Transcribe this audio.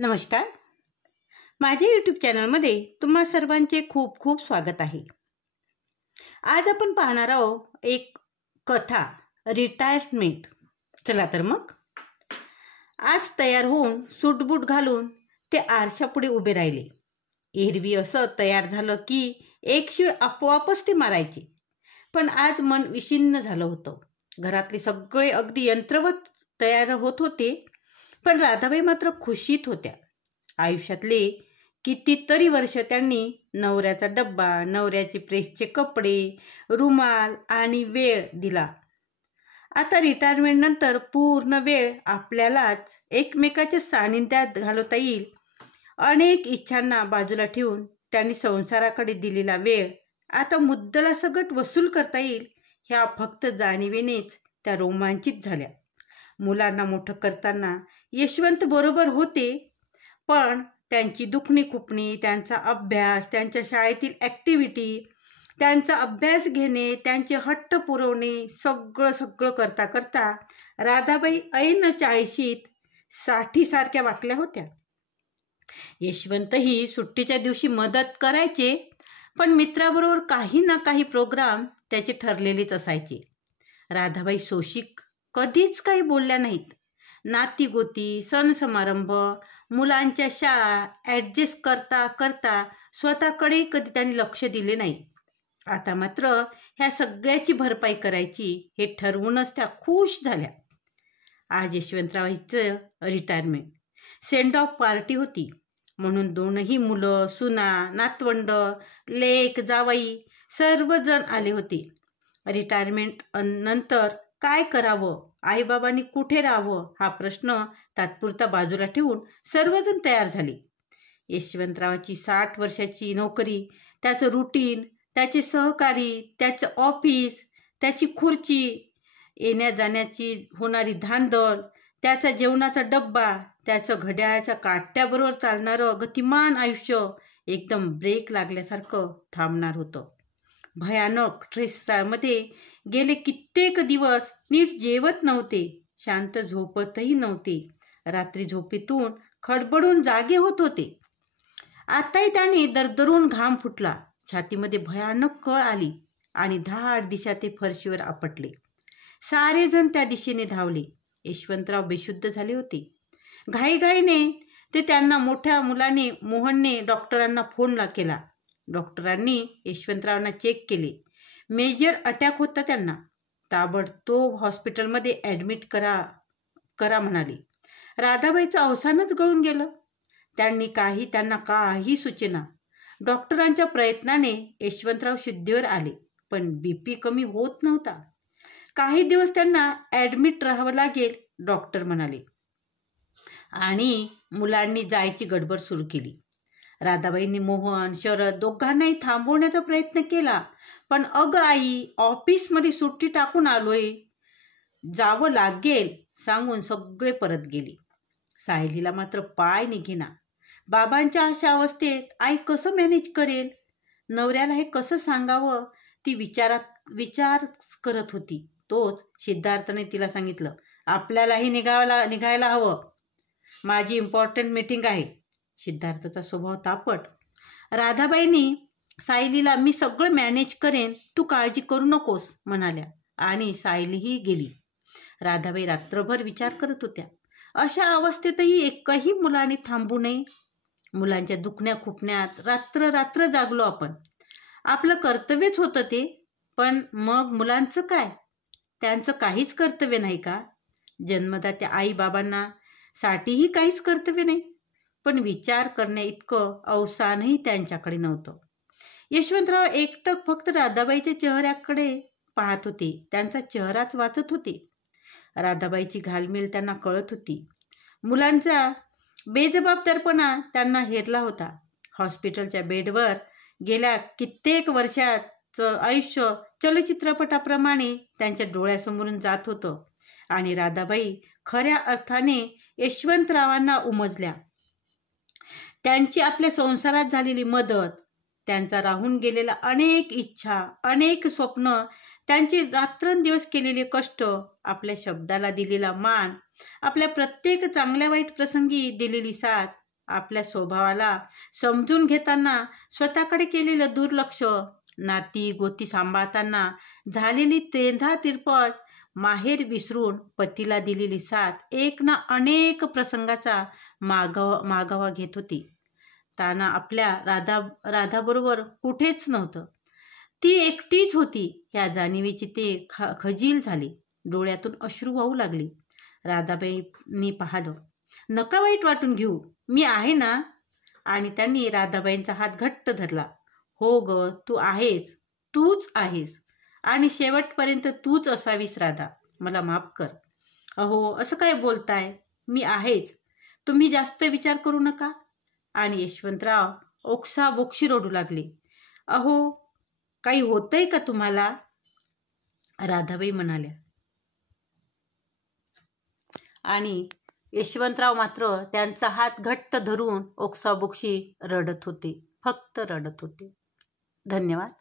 नमस्कार. माझ्या यूट्यूब चॅनलमध्ये तुम्हा सर्वांचे खूप खूप स्वागत आहे. आज आपण पाहणार आहोत एक कथा, रिटायरमेंट. चला तर मग. आज तयार होऊन सूटबूट घालून ते आरशापुढे उभे राहिले. एरवी असं तयार झालं की एक शिळ आपोआपच ते मारायचे, पण आज मन विषिन्न झालं होतं. घरातले सगळे अगदी यंत्रवत तयार होत होते, पण राधाबाई मात्र खुशीत होत्या. आयुष्यातले कितीतरी वर्ष त्यांनी नवऱ्याचा डब्बा, नवऱ्याचे प्रेसचे कपडे, रुमाल आणि वेळ दिला. आता रिटायरमेंट नंतर पूर्ण वेळ आपल्यालाच एकमेकाच्या सानिध्यात घालवता येईल. अनेक इच्छांना बाजूला ठेवून त्यांनी संसाराकडे दिलेला वेळ आता मुद्दला सकट वसूल करता येईल, ह्या फक्त जाणीवेनेच त्या रोमांचित झाल्या. मुलांना मोठं करताना यशवंत बरोबर होते, पण त्यांची दुखणी खुपणी, त्यांचा अभ्यास, त्यांच्या शाळेतील ॲक्टिव्हिटी, त्यांचा अभ्यास घेणे, त्यांचे हट्ट पुरवणे, सगळं करता करता राधाबाई ऐन 40शीत 60 सारख्या वाकल्या होत्या. यशवंतही सुट्टीच्या दिवशी मदत करायचे, पण मित्राबरोबर काही ना काही प्रोग्राम त्याचे ठरलेलेच असायचे. राधाबाई सोशिक कधीच काही बोलल्या नाहीत. नातीगोती, सण समारंभ, मुलांच्या शाळा ॲडजस्ट करता करता स्वतःकडे कधी त्यांनी लक्ष दिले नाही. आता मात्र ह्या सगळ्याची भरपाई करायची हे ठरवूनच त्या खुश झाल्या. आज यशवंतरावांचं रिटायरमेंट सेंड ऑफ पार्टी होती, म्हणून दोनही मुलं, सुना, नातवंड, लेक, जावई सर्वजण आले होते. रिटायरमेंट नंतर काय करावं, आईबाबांनी कुठे राहावं, हा प्रश्न तात्पुरता बाजूला ठेवून सर्वजण तयार झाले. यशवंतरावाची 60 वर्षाची नोकरी, त्याचं रुटीन, त्याचे सहकारी, त्याचं ऑफिस, त्याची खुर्ची, येण्या जाण्याची होणारी धांदल, त्याचा जेवणाचा डब्बा, त्याचं घड्याळाच्या काट्याबरोबर चालणारं गतिमान आयुष्य एकदम ब्रेक लागल्यासारखं थांबणार होतं. भयानक स्ट्रेसमध्ये गेले कित्येक दिवस नीट जेवत नव्हते, शांत झोपतही नव्हते. रात्री झोपेतून खडबडून जागे होत होते. आताही त्याने दरदरून घाम फुटला. छातीमध्ये भयानक कळ आली आणि धाड दिशा ते फरशीवर आपटले. सारेजण त्या दिशेने धावले. यशवंतराव बेशुद्ध झाले होते. घाईघाईने ते त्यांना मोठ्या मुलाने मोहनने डॉक्टरांना फोन केला. डॉक्टरांनी यशवंतरावांना चेक केले. मेजर अटॅक होता त्यांना. ताबडतोब हॉस्पिटलमध्ये ॲडमिट करा म्हणाले. राधाबाईचं अवसानच गळून गेलं. त्यांना काही सुचेना. डॉक्टरांच्या प्रयत्नाने यशवंतराव शुद्धीवर आले, पण BP कमी होत नव्हता. काही दिवस त्यांना ॲडमिट राहावं लागेल, डॉक्टर म्हणाले. आणि मुलांनी जायची गडबड सुरू केली. राधाबाईंनी मोहन, शरद दोघांनाही थांबवण्याचा प्रयत्न केला, पण अगं आई, ऑफिसमध्ये सुट्टी टाकून आलोय, जावं लागेल सांगून सगळे परत गेले. सायलीला मात्र पाय निघेना. बाबांच्या अशा अवस्थेत आई कसं मॅनेज करेल, नवऱ्याला हे कसं सांगावं, ती विचार करत होती. तोच सिद्धार्थने तिला सांगितलं, आपल्यालाही निघायला हवं, माझी इम्पॉर्टंट मीटिंग आहे. सिद्धार्थचा स्वभाव तापट. राधाबाईंनी सायलीला मी सगळं मॅनेज करेन, तू काळजी करू नकोस म्हणाल्या आणि सायलीही गेली. राधाबाई रात्रभर विचार करत होत्या. अशा अवस्थेतही एकही मुलाने थांबू नये. मुलांच्या दुखण्या खुपण्यात रात्र जागलो आपण. आपलं कर्तव्यच होतं ते. पण मग मुलांचं काय? त्यांचं काहीच कर्तव्य नाही का? जन्मदात्या आई बाबांना साठीही काहीच कर्तव्य नाही. पण विचार करण्या इतकं अवसानही त्यांच्याकडे नव्हतं. यशवंतराव एकटक फक्त राधाबाईच्या चेहऱ्याकडे पाहत होते. त्यांचा चेहराच वाचत होते. राधाबाईची घालमेल त्यांना कळत होती. मुलांचा बेजबाबदारपणा त्यांना हेरला होता. हॉस्पिटलच्या बेडवर गेल्या कित्येक वर्षाचं आयुष्य चलचित्रपटाप्रमाणे त्यांच्या डोळ्यासमोरून जात होतं आणि राधाबाई खऱ्या अर्थाने यशवंतरावांना उमजल्या. त्यांची आपल्या संसारात झालेली मदत, त्यांचा राहून गेलेला अनेक इच्छा, अनेक स्वप्न, त्यांचे रात्रंदिवस केलेले कष्ट, आपल्या शब्दाला दिलेला मान, आपल्या प्रत्येक चांगल्या वाईट प्रसंगी दिलेली साथ आपल्या स्वभावाला समजून घेताना स्वतःकडे केलेलं दुर्लक्ष, नाती गोती सांभाळताना झालेली तेंधा तिरपट, माहेर विसरून पतीला दिलेली साथ एक ना अनेक प्रसंगाचा मागोवा घेत होती. ताना आपल्या राधाबरोबर कुठेच नव्हतं. ती एकटीच होती या जाणीवेची ते खजील झाली. डोळ्यातून अश्रू वाहू लागली. राधाबाईंनी पाहिलं. नका वाईट वाटून घेऊ, मी आहे ना. आणि त्यांनी राधाबाईंचा हात घट्ट धरला. हो ग, तू आहेस, तूच आहेस आणि शेवटपर्यंत तूच असावीस राधा. मला माफ कर. अहो, असं काय बोलताय? मी आहेच, तुम्ही जास्त विचार करू नका. आणि यशवंतराव ओक्साबोक्शी रडू लागले. अहो, काही होतंय का तुम्हाला? राधाबाई म्हणाल्या. आणि यशवंतराव मात्र त्यांचा हात घट्ट धरून ओक्साबोक्शी रडत होते, फक्त रडत होते. धन्यवाद.